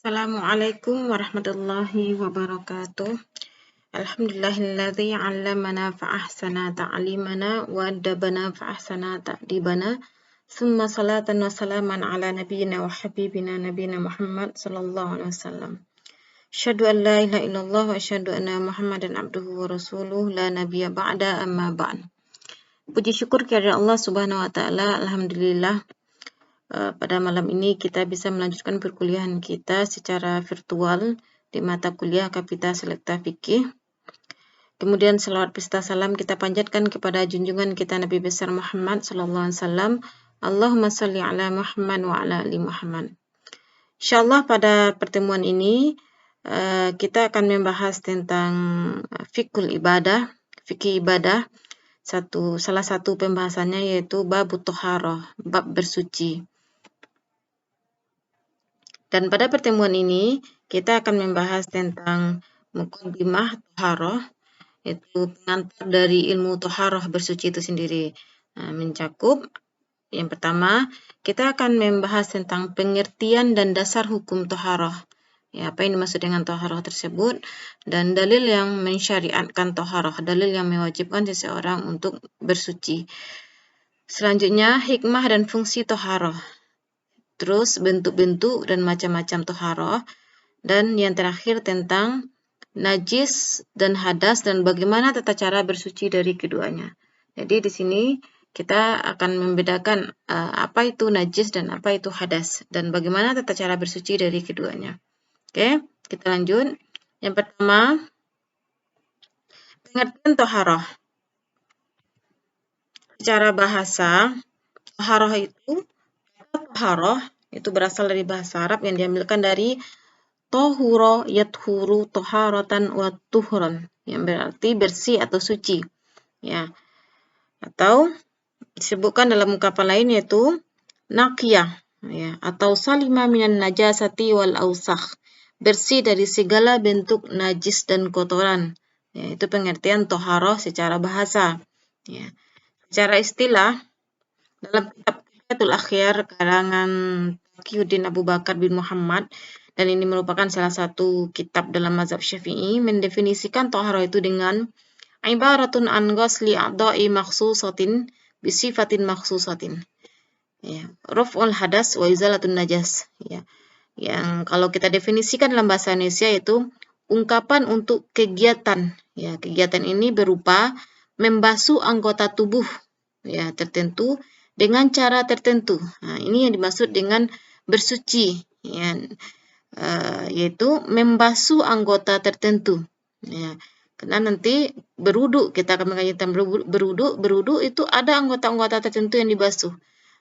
Assalamualaikum warahmatullahi wabarakatuh. Alhamdulillahilladzi 'allamana fa'ahsana ta'limana wa addabana fa'ahsana ta'dibana. Summa salatan wa salaman ala nabiyyina wa habibina nabiyina Muhammad sallallahu alaihi wasallam. Asyhadu an la ilaha illallah wa asyhadu anna Muhammadan abduhu wa rasuluh la nabiyya ba'da amma ba'd. Puji syukur kepada Allah Subhanahu wa taala. Alhamdulillah. Pada malam ini kita bisa melanjutkan perkuliahan kita secara virtual di mata kuliah Kapita Selekta Fikih. Kemudian selawat beserta salam kita panjatkan kepada junjungan kita Nabi besar Muhammad sallallahu alaihi wasallam. Allahumma shalli ala Muhammad wa ala ali Muhammad. Insyaallah pada pertemuan ini kita akan membahas tentang fikih ibadah. Salah satu pembahasannya yaitu bab thaharah, bab bersuci. Dan pada pertemuan ini kita akan membahas tentang muqaddimah thaharah, yaitu pengantar dari ilmu thaharah bersuci itu sendiri. Mencakup yang pertama, kita akan membahas tentang pengertian dan dasar hukum thaharah. Ya, apa yang dimaksud dengan thaharah tersebut dan dalil yang mensyariatkan thaharah, dalil yang mewajibkan seseorang untuk bersuci. Selanjutnya, hikmah dan fungsi thaharah. Terus bentuk-bentuk dan macam-macam thaharah, dan yang terakhir tentang najis dan hadas dan bagaimana tata cara bersuci dari keduanya. Jadi di sini kita akan membedakan apa itu najis dan apa itu hadas dan bagaimana tata cara bersuci dari keduanya. Oke, kita lanjut. Yang pertama, pengertian thaharah. Secara bahasa, thaharah itu thaharah itu berasal dari bahasa Arab yang diambilkan dari tahura yathuru taharatan wa tuhran, yang berarti bersih atau suci. Ya. Atau disebutkan dalam ungkapan lain yaitu naqiyah, ya, atau salima minan najasati wal ausakh, bersih dari segala bentuk najis dan kotoran. Ya, itu pengertian thaharah secara bahasa. Ya. Secara istilah dalam kitab Kifayatul Akhyar karangan Taqiyuddin Abu Bakar bin Muhammad, dan ini merupakan salah satu kitab dalam mazhab Syafi'i, mendefinisikan thaharah itu dengan ibaratun an ghasli a'dha'i makhsusatin bi sifatin makhsusatin. Ya, raf'ul hadas wa izalatun najas. Ya. Yang kalau kita definisikan dalam bahasa Indonesia itu ungkapan untuk kegiatan. Ya, kegiatan ini berupa membasuh anggota tubuh ya tertentu dengan cara tertentu. Nah, ini yang dimaksud dengan bersuci, ya, yaitu membasuh anggota tertentu. Ya, karena nanti berwudu, kita akan mengajarkan berwudu itu ada anggota-anggota tertentu yang dibasuh.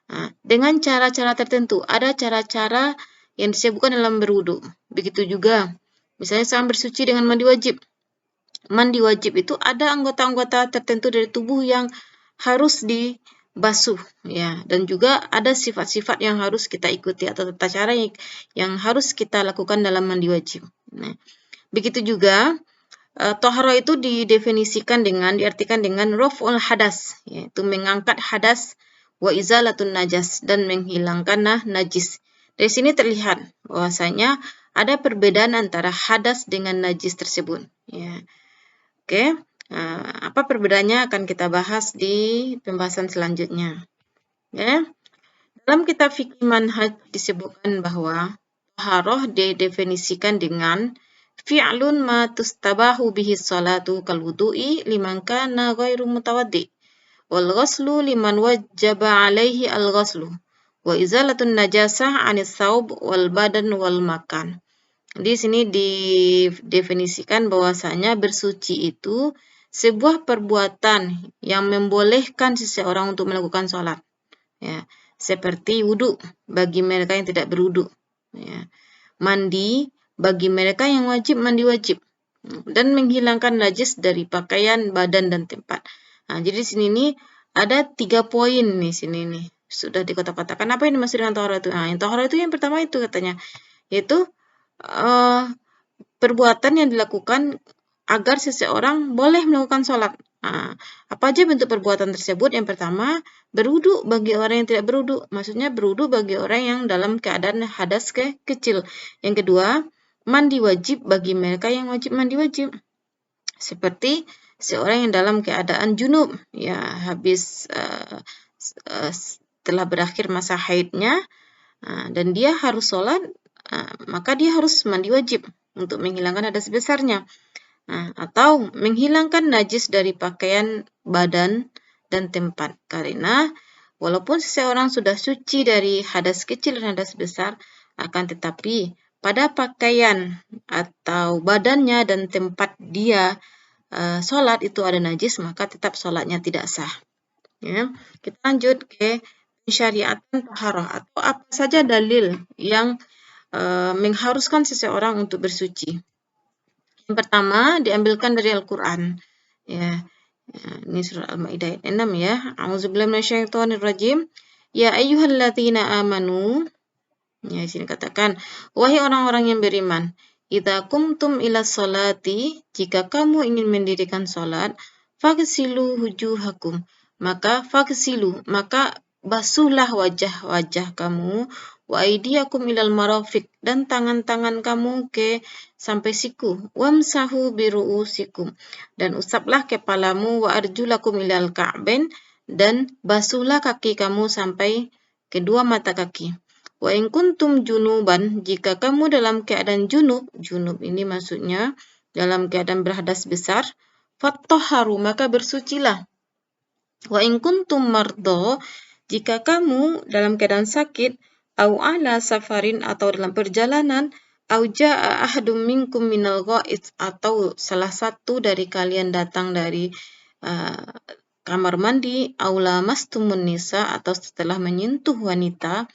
Nah, dengan cara-cara tertentu, ada cara-cara yang disebutkan dalam berwudu. Begitu juga, misalnya seorang bersuci dengan mandi wajib. Mandi wajib itu ada anggota-anggota tertentu dari tubuh yang harus dibasuh, ya, dan juga ada sifat-sifat yang harus kita ikuti atau tata cara yang harus kita lakukan dalam mandi wajib. Nah, begitu juga thaharah itu diartikan dengan raf'ul hadas, yaitu mengangkat hadas, wa izalatun najas, dan menghilangkan najis. Dari sini terlihat bahwasanya ada perbedaan antara hadas dengan najis tersebut. Ya. Oke. Apa perbedaannya akan kita bahas di pembahasan selanjutnya. Ya. Dalam kitab fikih manhaj disebutkan bahwa thaharah didefinisikan dengan fi'lun ma tustabahu bihi sholatu kal wudu'i liman kana ghairu mutawaddi wal ghuslu liman wajaba alaihi al ghuslu wa izalatun najasah 'anis saub wal badan wal makan. Di sini didefinisikan bahwasanya bersuci itu sebuah perbuatan yang membolehkan seseorang untuk melakukan sholat, ya, seperti wudu bagi mereka yang tidak berwudu, ya, mandi bagi mereka yang wajib mandi wajib, dan menghilangkan najis dari pakaian, badan, dan tempat. Nah, jadi di sini nih ada 3 poin nih sini nih sudah dikotak-kotakan. Apa yang dimaksud dengan thaharah itu? Nah, yang thaharah itu yang pertama itu katanya yaitu perbuatan yang dilakukan agar seseorang boleh melakukan sholat Nah, apa aja bentuk perbuatan tersebut? Yang pertama, berwudu bagi orang yang tidak berwudu. Maksudnya berwudu bagi orang yang dalam keadaan hadas kecil. Yang kedua, mandi wajib bagi mereka yang wajib mandi wajib. Seperti seorang yang dalam keadaan junub, ya habis setelah berakhir masa haidnya, dan dia harus sholat, maka dia harus mandi wajib untuk menghilangkan hadas besarnya. Atau menghilangkan najis dari pakaian, badan, dan tempat. Karena walaupun seseorang sudah suci dari hadas kecil dan hadas besar, akan tetapi pada pakaian atau badannya dan tempat dia sholat itu ada najis, maka tetap sholatnya tidak sah. Ya. Kita lanjut ke syariatan taharah atau apa saja dalil yang mengharuskan seseorang untuk bersuci. Yang pertama diambilkan dari Al-Quran. Ya, ini surah Al-Maidah ayat 6 ya. A'udzubillahi minasyaitonirrajim. Ya ayyuhalladzina amanu. Ya, di sini katakan, wahai orang-orang yang beriman, idza qumtum ila sholati, jika kamu ingin mendirikan salat, faghsilu wujuhakum. Maka basuhlah wajah-wajah kamu, wa aydiyakum ilal marafiq, dan tangan-tangan kamu sampai siku, wamsahu biru'usikum, dan usaplah kepalamu, wa arjulakum ilal ka'bain, dan basuhlah kaki kamu sampai kedua mata kaki. Wa in kuntum junuban, jika kamu dalam keadaan junub ini maksudnya dalam keadaan berhadas besar, fattahharu, maka bersucilah. Wa in kuntum mardo, jika kamu dalam keadaan sakit, au ala safarin, atau dalam perjalanan, au jaa ahadum minkum minal gha'id, atau salah satu dari kalian datang dari kamar mandi, au lamastumun nisa, atau setelah menyentuh wanita,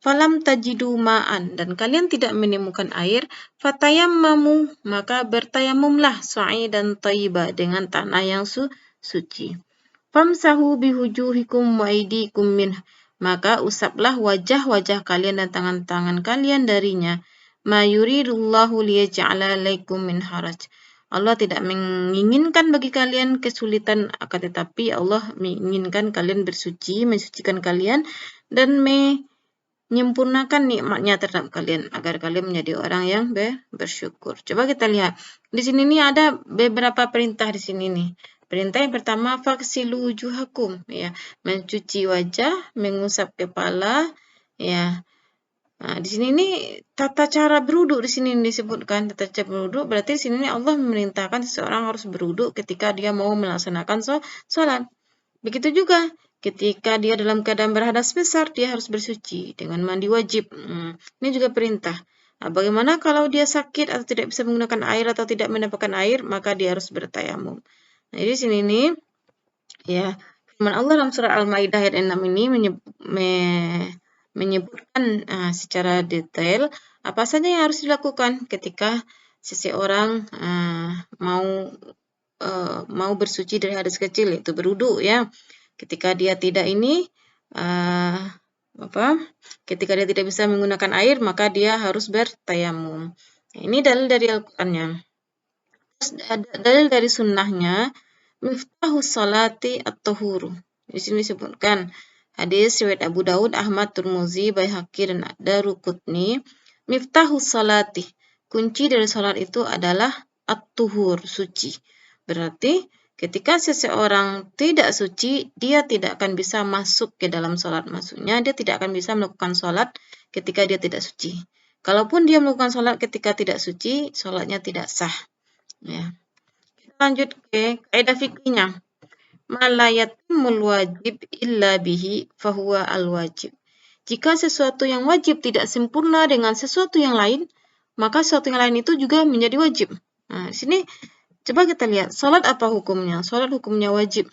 falam tajidu ma'an, dan kalian tidak menemukan air, fatayammamu, maka bertayamumlah sa'idan thayyiba, dengan tanah yang suci. Famsahu bihujuhikum wa aydikum minh, maka usaplah wajah-wajah kalian dan tangan-tangan kalian darinya. Ma yuridullahu liyaj'ala alaikum min haraj. Allah tidak menginginkan bagi kalian kesulitan, akan tetapi Allah menginginkan kalian bersuci, mensucikan kalian, dan menyempurnakan nikmatnya terhadap kalian, agar kalian menjadi orang yang bersyukur. Coba kita lihat. Di sini nih ada beberapa perintah di sini nih. Perintah yang pertama, faghsilu wujuhakum, ya, mencuci wajah, mengusap kepala, ya. Nah, di sini nih tata cara berwudu di sini disebutkan tata cara berwudu, berarti di sini Allah memerintahkan seseorang harus berwudu ketika dia mau melaksanakan sholat. Begitu juga ketika dia dalam keadaan berhadas besar, dia harus bersuci dengan mandi wajib. Ini juga perintah. Nah, bagaimana kalau dia sakit atau tidak bisa menggunakan air atau tidak mendapatkan air, maka dia harus bertayamum. Nah, di sini nih, ya, firman Allah dalam surah Al-Maidah ayat 6 ini menyebutkan secara detail apa saja yang harus dilakukan ketika seseorang mau bersuci dari hadas kecil, yaitu berwudu, ya. Ketika dia tidak ketika dia tidak bisa menggunakan air, maka dia harus bertayamum. Nah, ini dalil dari Al-Qur'annya. Terus dalil dari sunnahnya, miftahus salati at-tuhuru. Di sini disebutkan hadis riwayat Abu Daud, Ahmad, Tirmizi, Baihaqi, dan Daruqutni. Miftahus salati, kunci dari salat itu adalah at-tuhur, suci. Berarti ketika seseorang tidak suci, dia tidak akan bisa masuk ke dalam salat. Maksudnya dia tidak akan bisa melakukan salat ketika dia tidak suci. Kalaupun dia melakukan salat ketika tidak suci, salatnya tidak sah. Ya. Kita lanjut ke kaidah fikihnya. Ma la yatimul wajib illa bihi fahuwa al-wajib. Jika sesuatu yang wajib tidak sempurna dengan sesuatu yang lain, maka sesuatu yang lain itu juga menjadi wajib. Nah, di sini coba kita lihat, salat apa hukumnya? Salat hukumnya wajib.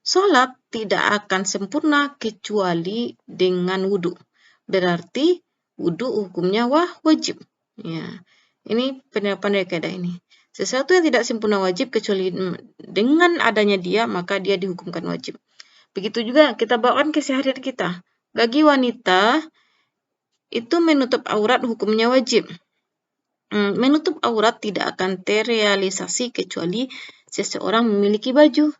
Salat tidak akan sempurna kecuali dengan wudu. Berarti wudu hukumnya wajib. Ya. Ini penerapan dari kaidah ini. Sesuatu yang tidak sempurna wajib kecuali dengan adanya dia, maka dia dihukumkan wajib. Begitu juga kita bawakan keseharian kita. Bagi wanita, itu menutup aurat hukumnya wajib. Menutup aurat tidak akan terrealisasi kecuali seseorang memiliki baju.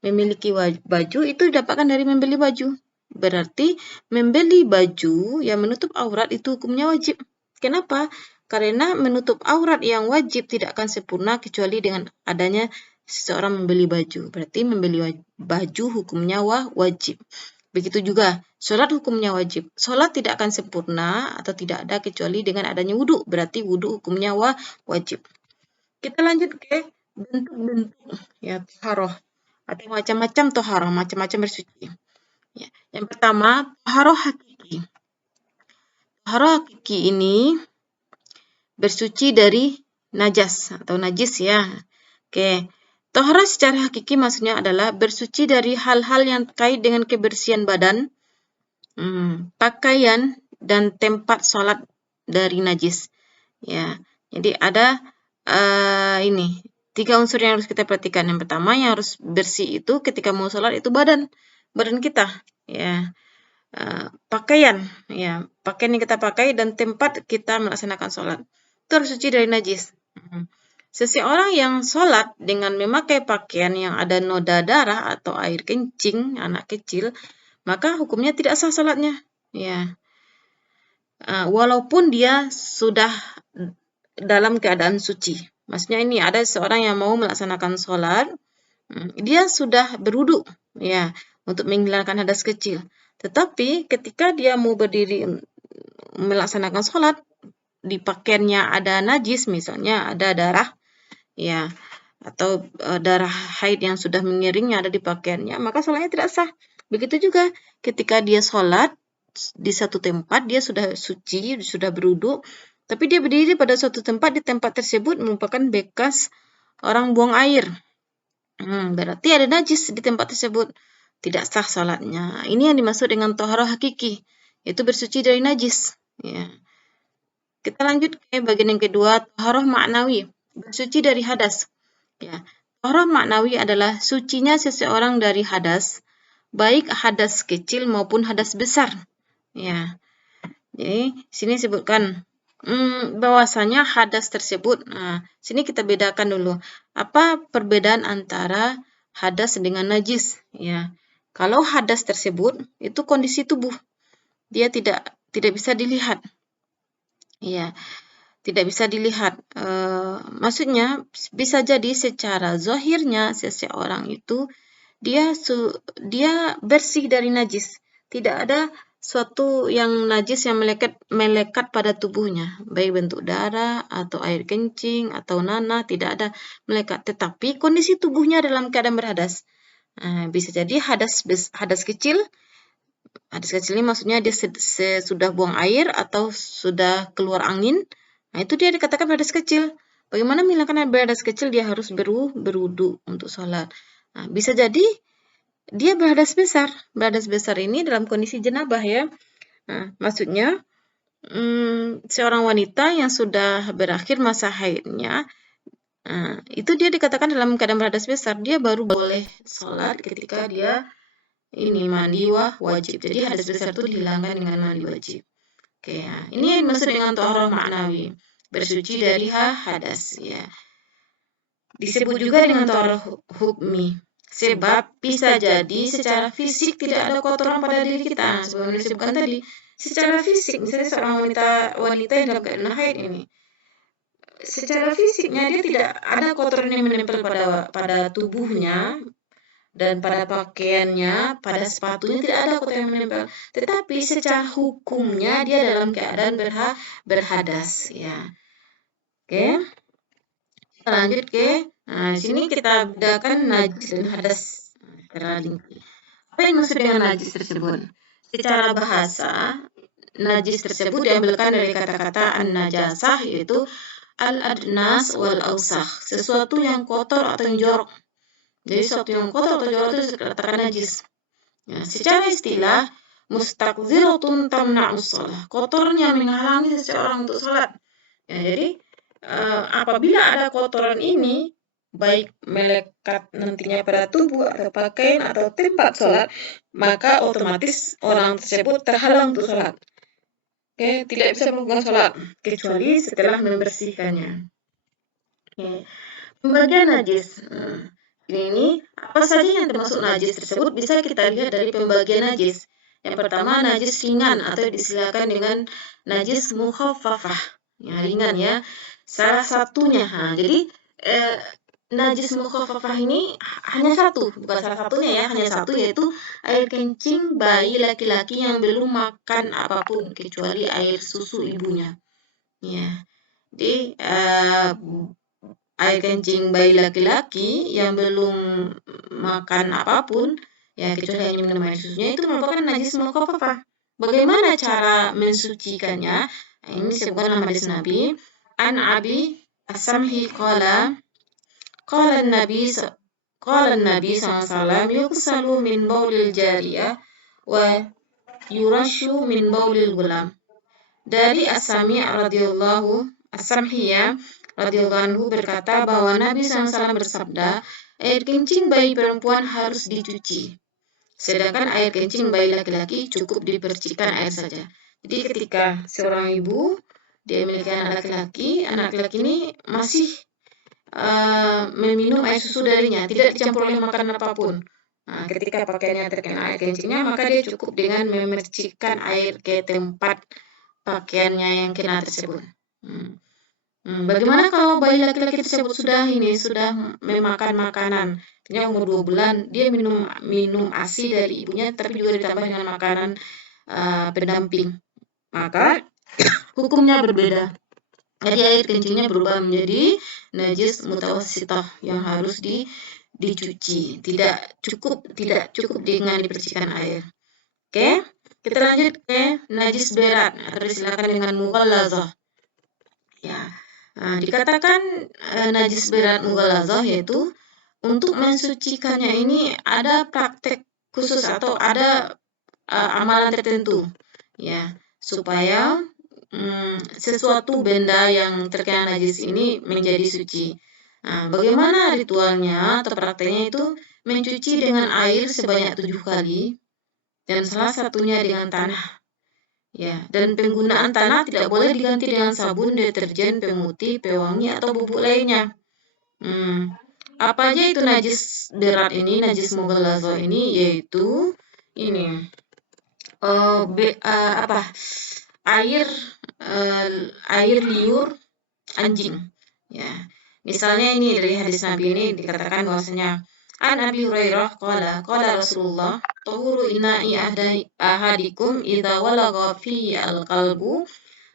Memiliki baju itu didapatkan dari membeli baju. Berarti membeli baju yang menutup aurat itu hukumnya wajib. Kenapa? Karena menutup aurat yang wajib tidak akan sempurna kecuali dengan adanya seseorang membeli baju. Berarti membeli baju hukumnya wajib. Begitu juga sholat hukumnya wajib. Sholat tidak akan sempurna atau tidak ada kecuali dengan adanya wudhu. Berarti wudhu hukumnya wajib. Kita lanjut ke bentuk-bentuk ya taharah atau macam-macam taharah, macam-macam bersuci. Ya. Yang pertama, taharah hakiki. Taharah hakiki ini bersuci dari najas atau najis ya. Oke. Taharah secara hakiki maksudnya adalah bersuci dari hal-hal yang terkait dengan kebersihan badan, pakaian, dan tempat sholat dari najis. Ya. Jadi ada ini 3 unsur yang harus kita perhatikan. Yang pertama yang harus bersih itu ketika mau sholat itu badan kita. Ya. Pakaian, ya pakaian yang kita pakai dan tempat kita melaksanakan sholat itu harus suci dari najis. Seseorang yang sholat dengan memakai pakaian yang ada noda darah atau air kencing anak kecil, maka hukumnya tidak sah sholatnya. Ya, walaupun dia sudah dalam keadaan suci. Maksudnya ini ada seorang yang mau melaksanakan sholat, dia sudah berwudu, ya, untuk menghilangkan hadas kecil. Tetapi ketika dia mau berdiri melaksanakan sholat, di pakaiannya ada najis, misalnya ada darah, ya, atau darah haid yang sudah mengiringnya ada di pakaiannya, maka sholatnya tidak sah. Begitu juga ketika dia sholat di satu tempat, dia sudah suci, sudah berwudu, tapi dia berdiri pada suatu tempat, di tempat tersebut merupakan bekas orang buang air. Berarti ada najis di tempat tersebut. Tidak sah sholatnya. Ini yang dimaksud dengan taharah hakiki, yaitu bersuci dari najis. Ya. Kita lanjut ke bagian yang kedua, taharah maknawi, bersuci dari hadas. Ya. Taharah maknawi adalah sucinya seseorang dari hadas, baik hadas kecil maupun hadas besar. Ya. Jadi sini sebutkan bahwasanya hadas tersebut. Nah, sini kita bedakan dulu. Apa perbedaan antara hadas dengan najis? Ya. Kalau hadas tersebut itu kondisi tubuh, dia tidak bisa dilihat. Ya, tidak bisa dilihat. Maksudnya bisa jadi secara zahirnya seseorang itu dia bersih dari najis. Tidak ada suatu yang najis yang melekat pada tubuhnya, baik bentuk darah atau air kencing atau nanah, tidak ada melekat. Tetapi kondisi tubuhnya dalam keadaan berhadas. Bisa jadi hadas kecil. Hadas kecil ini maksudnya dia sudah buang air atau sudah keluar angin. Nah, itu dia dikatakan hadas kecil. Bagaimana menghilangkan hadas kecil? Dia harus berwudu untuk sholat. Nah, bisa jadi dia berhadas besar. Berhadas besar ini dalam kondisi jenabah ya. Nah, maksudnya seorang wanita yang sudah berakhir masa haidnya, itu dia dikatakan dalam keadaan berhadas besar, dia baru boleh sholat ketika dia ini mandi wajib. Jadi hadas besar itu dihilangkan dengan mandi wajib. Oke, ya. Ini yang dimaksud dengan taharah maknawi, bersuci dari hadas ya. Disebut juga dengan taharah hukmi, sebab bisa jadi secara fisik tidak ada kotoran pada diri kita. Sebagaimana disebutkan tadi, secara fisik misalnya seorang wanita yang dalam keadaan haid ini, secara fisiknya dia tidak ada kotoran yang menempel pada tubuhnya dan pada pakaiannya, pada sepatunya tidak ada kotoran yang menempel. Tetapi secara hukumnya dia dalam keadaan berhadas ya. Oke. Kita lanjut ke sini kita bedakan najis dan hadas secara rinci. Apa yang dimaksud dengan najis tersebut? Secara bahasa, najis tersebut diambilkan dari kata-kata an-najasah, yaitu al-adnas wal-ausakh, sesuatu yang kotor atau yang jorok. Jadi sesuatu yang kotor atau jorok itu dikatakan najis. Ya, secara istilah, mustaqziratun tamna'us shalah, kotornya menghalangi seseorang untuk salat. Ya, jadi apabila ada kotoran ini, baik melekat nantinya pada tubuh atau pakaian atau tempat sholat, maka otomatis orang tersebut terhalang untuk sholat. Oke, tidak bisa melakukan sholat kecuali setelah membersihkannya. Oke. Pembagian najis. Ini apa saja yang termasuk najis tersebut bisa kita lihat dari pembagian najis. Yang pertama najis ringan atau diistilahkan dengan najis mukhaffafah. Ya, ringan ya. Salah satunya, jadi najis mukhaffafah ini hanya satu, bukan salah satunya ya, hanya satu yaitu air kencing bayi laki-laki yang belum makan apapun kecuali air susu ibunya. Ya. Jadi air kencing bayi laki-laki yang belum makan apapun, ya kecuali hanya minum air susunya, itu merupakan najis mukhaffafah. Bagaimana cara mensucikannya? Nah, ini disebutkan dalam hadis Nabi. An Abi As-Samhi qala Nabi SAW yughsalu min baulil jariyah wa yurashu min baulil gulam. Dari As-Sami As-Samhiyah radhiyallahu anhu berkata bahwa Nabi SAW bersabda, air kencing bayi perempuan harus dicuci, sedangkan air kencing bayi laki-laki cukup dipercikan air saja. Jadi ketika seorang ibu dia memiliki anak laki-laki ini masih meminum air susu darinya, tidak dicampur oleh makanan apapun. Nah, ketika pakaiannya terkena air kencingnya, maka dia cukup dengan memercikkan air ke tempat pakaiannya yang kena tersebut. Bagaimana kalau bayi laki-laki tersebut sudah memakan makanan, artinya umur 2 bulan, dia minum ASI dari ibunya, tapi juga ditambah dengan makanan pendamping, maka hukumnya berbeda. Jadi air kencingnya berubah menjadi najis mutawassithah yang harus dicuci, tidak cukup dengan dipercikan air. Oke, kita lanjut ke najis berat atau disilakan dengan mughallazah. Ya, dikatakan najis berat mughallazah yaitu untuk mensucikannya ini ada praktek khusus atau ada amalan tertentu, ya, supaya sesuatu benda yang terkena najis ini menjadi suci. Nah, bagaimana ritualnya atau prakteknya itu mencuci dengan air sebanyak 7 kali dan salah satunya dengan tanah. Ya, dan penggunaan tanah tidak boleh diganti dengan sabun, deterjen, pemutih, pewangi atau bubuk lainnya. Apa aja itu najis berat ini, najis mughallazah ini, yaitu ini air liur anjing. Ya, misalnya ini dari hadis Nabi ini dikatakan bahwasanya An Abi Hurairah qala Rasulullah tahuru ina'i ahadikum idza walagha fihi al-qalbu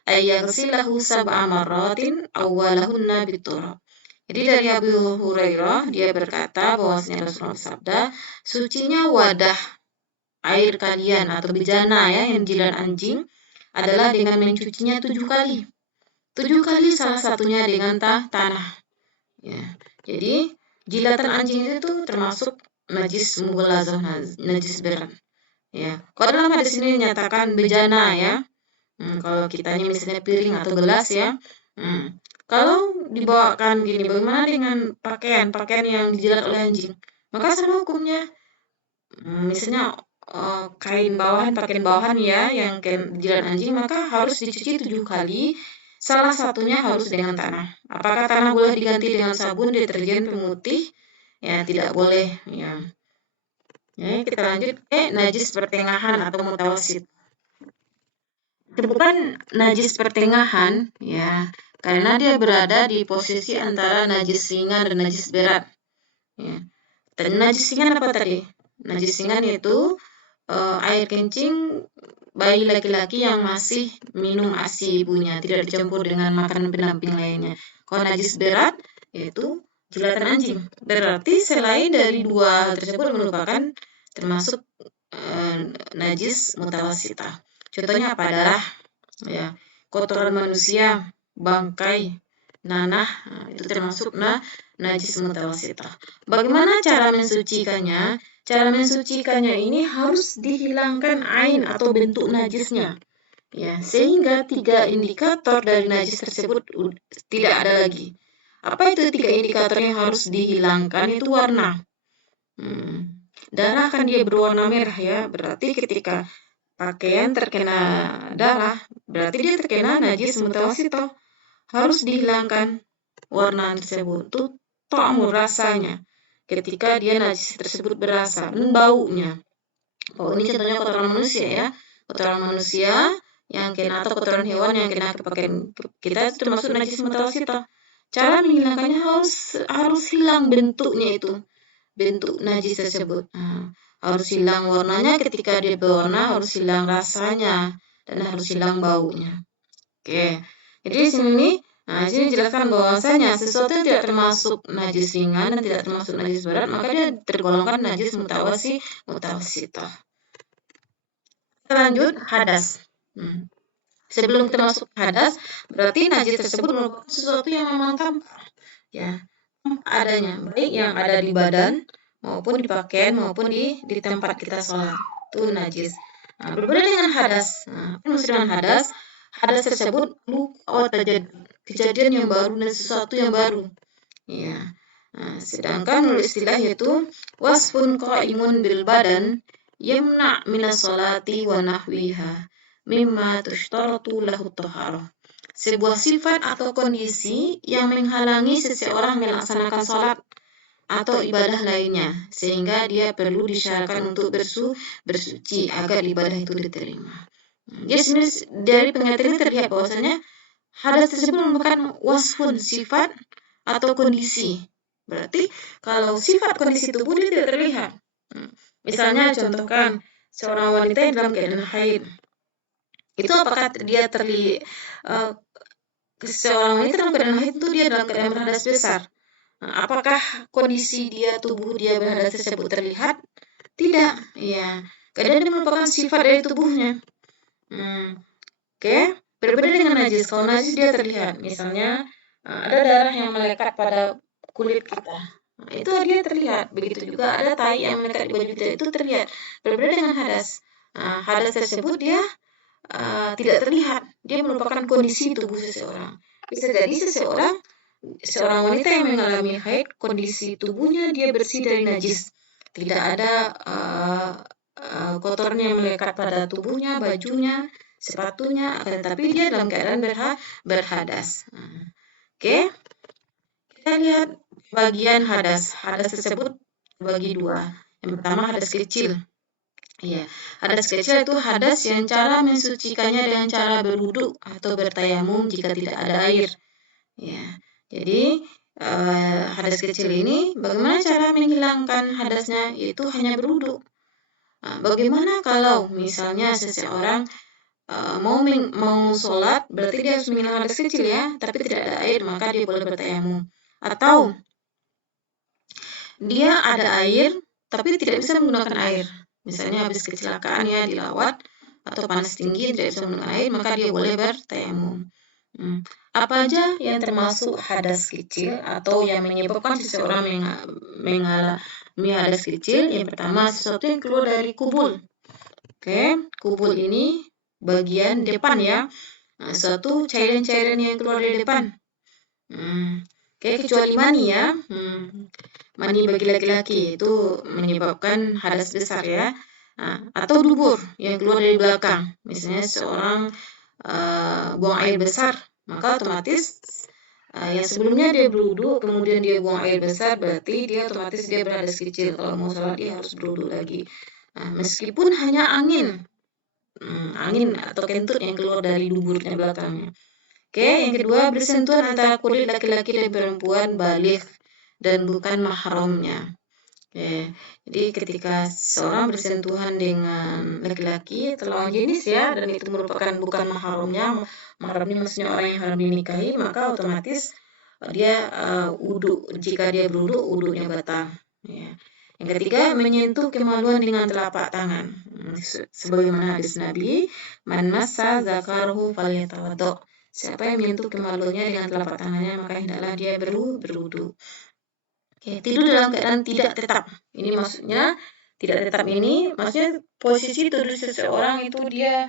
ayaghsilahu sab'a marratin awwalahunna biturab. Jadi dari Abu Hurairah dia berkata bahwasanya Rasulullah bersabda, sucinya wadah air kalian atau bejana ya yang jilat anjing adalah dengan mencucinya 7 kali. 7 kali salah satunya dengan tanah. Ya. Jadi jilatan anjing itu termasuk najis mughallazah, najis berat. Ya. Kalau dalam hadis ini dinyatakan bejana ya. Kalau kitanya misalnya piring atau gelas ya. Kalau dibawakan gini, bagaimana dengan pakaian yang dijilat oleh anjing? Maka sama hukumnya. Misalnya pakaian bawahan ya yang jilat anjing, maka harus dicuci 7 kali. Salah satunya harus dengan tanah. Apakah tanah boleh diganti dengan sabun, deterjen, pemutih? Ya, tidak boleh. Ya. Kita lanjut ke najis pertengahan atau mutawassit. Bukan najis pertengahan, ya, karena dia berada di posisi antara najis ringan dan najis berat. Ya. Dan najis ringan apa tadi? Najis ringan yaitu air kencing bayi laki-laki yang masih minum ASI ibunya, tidak dicampur dengan makanan pendamping lainnya. Kalau najis berat yaitu jilatan anjing. Berarti selain dari dua hal tersebut merupakan termasuk najis mutawassithah. Contohnya apa? Darah, ya, kotoran manusia, bangkai, nanah, itu termasuk najis mutawassithah. Bagaimana cara mensucikannya? Cara mensucikannya ini harus dihilangkan ain atau bentuk najisnya, ya, sehingga 3 indikator dari najis tersebut tidak ada lagi. Apa itu 3 indikator yang harus dihilangkan? Itu warna. Darah kan dia berwarna merah ya, berarti ketika pakaian terkena darah, berarti dia terkena najis mutawassithah. Harus dihilangkan warna tersebut, itu ta'mu rasanya. ketika dia najis tersebut berasa dan baunya. Bau ini contohnya kotoran manusia ya, kotoran manusia yang kena atau kotoran hewan yang kena ke pakaian kita itu termasuk najis mutawasithah. Cara menghilangkannya harus hilang bentuknya itu, bentuk najis tersebut. Harus hilang warnanya ketika dia berwarna, harus hilang rasanya, dan harus hilang baunya. Oke, jadi di sini, sini jelaskan bahwasanya sesuatu yang tidak termasuk najis ringan dan tidak termasuk najis berat, maka dia tergolongkan najis mutawasithah. Kita lanjut hadas. Sebelum kita masuk hadas, berarti najis tersebut merupakan sesuatu yang memang tampak, ya, adanya, baik yang ada di badan maupun di pakaian maupun di tempat kita sholat, itu najis. Berbeda dengan hadas. Apa maksud dengan hadas? Hadas tersebut kejadian yang baru dan sesuatu yang baru. Ya. Sedangkan menurut istilah yaitu wasfun qaimun bil badan yamna minas sholati wa nahwiha mimma tushtaratu lahu taharah. Sebuah sifat atau kondisi yang menghalangi seseorang melaksanakan sholat atau ibadah lainnya, sehingga dia perlu disyaratkan untuk bersuci agar ibadah itu diterima. Jadi sebenarnya dari pengertian ini terlihat bahwasanya hadas tersebut merupakan wasfun, sifat atau kondisi. Berarti kalau sifat kondisi tubuh dia tidak terlihat. Misalnya contohkan seorang wanita yang dalam keadaan haid. Itu apakah dia seorang wanita dalam keadaan haid itu dia dalam keadaan berhadas besar? Apakah kondisi tubuh dia berhadas tersebut terlihat? Tidak, ya. Karena ini merupakan sifat dari tubuhnya. Oke, berbeda dengan najis. Kalau najis dia terlihat, misalnya ada darah yang melekat pada kulit kita. Itu dia terlihat. Begitu juga ada tai yang melekat di baju kita, itu terlihat. Berbeda dengan hadas. Hadas tersebut dia tidak terlihat. Dia merupakan kondisi tubuh seseorang. Bisa jadi seorang wanita yang mengalami haid, kondisi tubuhnya dia bersih dari najis. Tidak ada kotoran yang melekat pada tubuhnya, bajunya, sepatunya, tetapi dia dalam keadaan berhadas. Oke, kita lihat bagian hadas. Hadas tersebut bagi dua. Yang pertama hadas kecil. Ya, hadas kecil itu hadas yang cara mensucikannya dengan cara berwudu atau bertayamum jika tidak ada air. Ya, jadi hadas kecil ini bagaimana cara menghilangkan hadasnya? Yaitu hanya berwudu. Bagaimana kalau misalnya seseorang mau sholat, berarti dia harus menghilangkan hadas kecil ya, tapi tidak ada air, maka dia boleh bertayamum. Atau dia ada air, tapi tidak bisa menggunakan air. Misalnya habis kecelakaan ya, dilawat atau panas tinggi tidak bisa menggunakan air, maka dia boleh bertayamum. Apa aja yang termasuk hadas kecil atau yang menyebabkan seseorang mengalami hadas kecil? Yang pertama, sesuatu yang keluar dari kubul. Oke, kubul ini bagian depan ya. Suatu cairan-cairan yang keluar dari depan. Oke, kecuali mani ya. Mani bagi laki-laki itu menyebabkan hadas besar ya. Atau dubur yang keluar dari belakang. Misalnya seorang buang air besar, maka otomatis yang sebelumnya dia berwudu, kemudian dia buang air besar, berarti dia otomatis dia berhadas kecil. Kalau mau sholat dia harus berwudu lagi. Meskipun hanya angin atau kentut yang keluar dari duburnya belakangnya. Oke, yang kedua, bersentuhan antara kulit laki-laki dan perempuan baligh dan bukan mahramnya. Oke, jadi ketika seorang bersentuhan dengan laki-laki atau lawan jenis ya, dan itu merupakan bukan mahramnya, mahramnya maksudnya orang yang harus dinikahi, maka otomatis dia wudu. Jika dia berwudu, wudunya batal. Ya. Yang ketiga, menyentuh kemaluan dengan telapak tangan. Sebagaimana hadis Nabi, man massa zakarahu falyatawaddo. Siapa yang menyentuh kemaluannya dengan telapak tangannya, maka hendaklah dia berwudu. Oke, tidur dalam keadaan tidak tetap. Ini maksudnya tidak tetap ini, maksudnya posisi tidur seseorang itu dia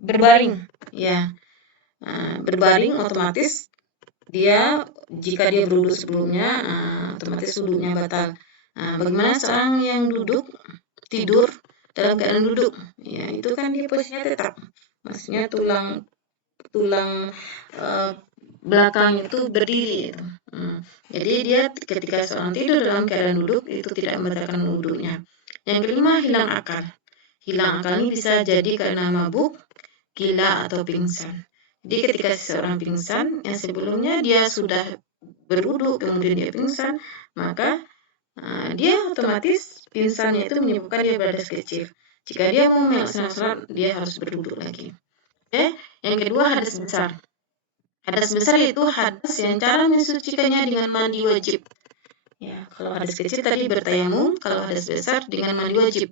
berbaring, ya. Berbaring otomatis dia jika dia berwudu sebelumnya, otomatis wudunya batal. Bagaimana seorang yang tidur dalam keadaan duduk? Ya, itu kan dia posisinya tetap. Maksudnya tulang belakang itu berdiri. Jadi dia ketika seorang tidur dalam keadaan duduk itu tidak membatalkan wudunya. Yang kelima, hilang akal. Hilang akal ini bisa jadi karena mabuk, gila, atau pingsan. Jadi ketika seseorang pingsan, yang sebelumnya dia sudah berwudu, kemudian dia pingsan, maka dia otomatis pingsannya itu menyebabkan dia berhadas kecil. Jika dia mau melaksanakan sholat, dia harus berwudu lagi. Oke, yang kedua, hadas besar. Hadas besar itu hadas yang cara mensucikannya dengan mandi wajib. Ya, kalau hadas kecil tadi bertayamum, kalau hadas besar dengan mandi wajib.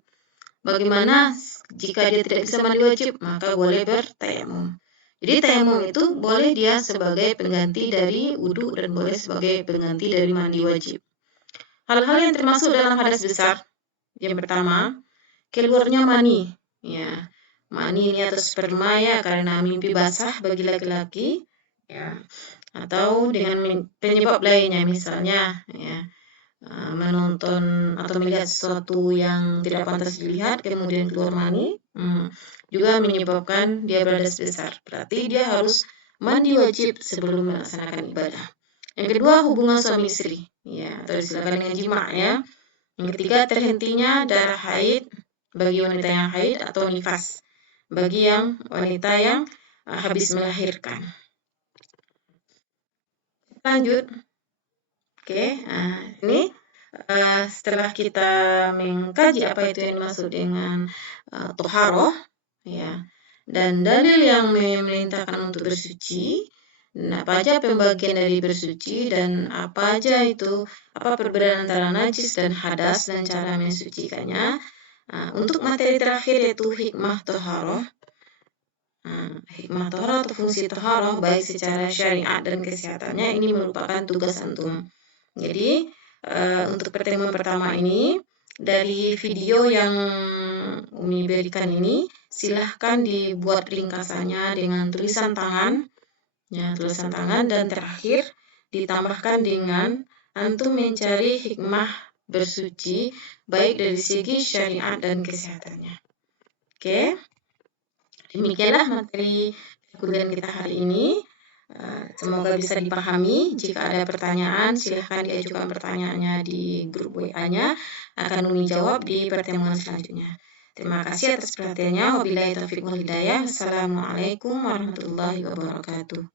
Bagaimana jika dia tidak bisa mandi wajib, maka boleh bertayamum. Jadi tayamum itu boleh dia sebagai pengganti dari wudu dan boleh sebagai pengganti dari mandi wajib. Hal-hal yang termasuk dalam hadas besar, yang pertama, keluarnya mani. Ya, mani ini atau sperma ya karena mimpi basah bagi laki-laki, ya, atau dengan penyebab lainnya misalnya, ya, menonton atau melihat sesuatu yang tidak pantas dilihat kemudian keluar mani, juga menyebabkan dia berhadas besar. Berarti dia harus mandi wajib sebelum melaksanakan ibadah. Yang kedua, hubungan suami istri, ya, atau disilakan dengan jima, ya. Yang ketiga, terhentinya darah haid bagi wanita yang haid atau nifas bagi yang wanita yang habis melahirkan. Lanjut. Oke, ini setelah kita mengkaji apa itu yang dimaksud dengan toharoh, ya, dan dalil yang memerintahkan untuk bersuci, dan apa aja pembagian dari bersuci dan apa aja itu, apa perbedaan antara najis dan hadas dan cara mensucikannya. Untuk materi terakhir yaitu hikmah toharoh. Hikmah toharoh atau fungsi toharoh baik secara syariat dan kesehatannya ini merupakan tugas antum. Jadi untuk pertemuan pertama ini dari video yang Umi berikan ini silahkan dibuat ringkasannya dengan tulisan tangan, ya, tulisan tangan, dan terakhir ditambahkan dengan antum mencari hikmah bersuci baik dari segi syariat dan kesehatannya. Oke, demikianlah materi kuliah kita hari ini. Semoga bisa dipahami. Jika ada pertanyaan, silahkan diajukan pertanyaannya di grup WA-nya. Akan Umi jawab di pertemuan selanjutnya. Terima kasih atas perhatiannya. Wabillahi taufiq wal hidayah. Assalamualaikum warahmatullahi wabarakatuh.